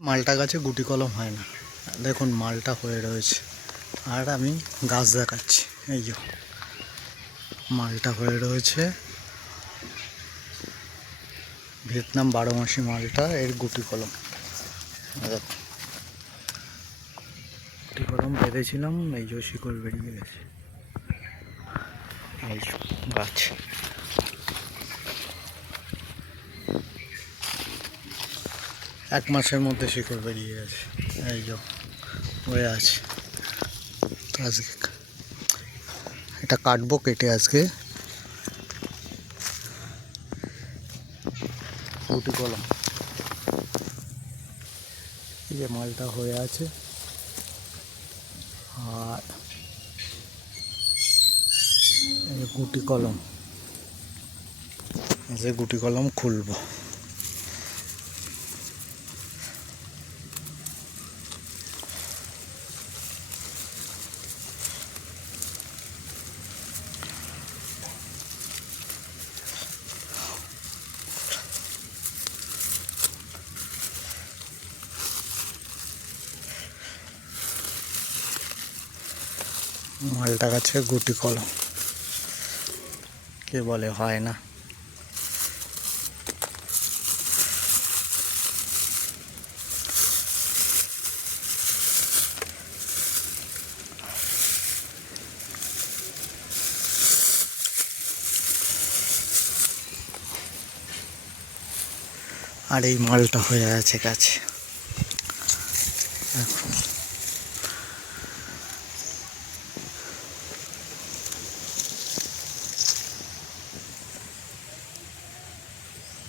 মালটা গাছে গুটি কলম হয় না। দেখুন, মালটা হয়ে রয়েছে। আর আমি গাছ দেখাচ্ছি। এই যে, মালটা হয়ে রয়েছে। ভিয়েতনাম বারো মাসি মালটা, এর গুটি কলম। দেখুন। গুটি কলম বেঁধেছিলাম, এই যে শিকড় বেরিয়ে গেছে। গাছ। এক মাসের মধ্যে শিকড় বেরিয়ে গেছে। এই যে হয়ে আছে। আজকে এটা কাটবো, কেটে আজকে গুটি কলম। এই যে মালটা হয়ে আছে। আর গুটি কলম। যে গুটি কলম খুলবো। মালটা গাছে গুটি কলম। কে বলে, হয় না। আর এই মালটা হয়ে আছে গাছে দেখুন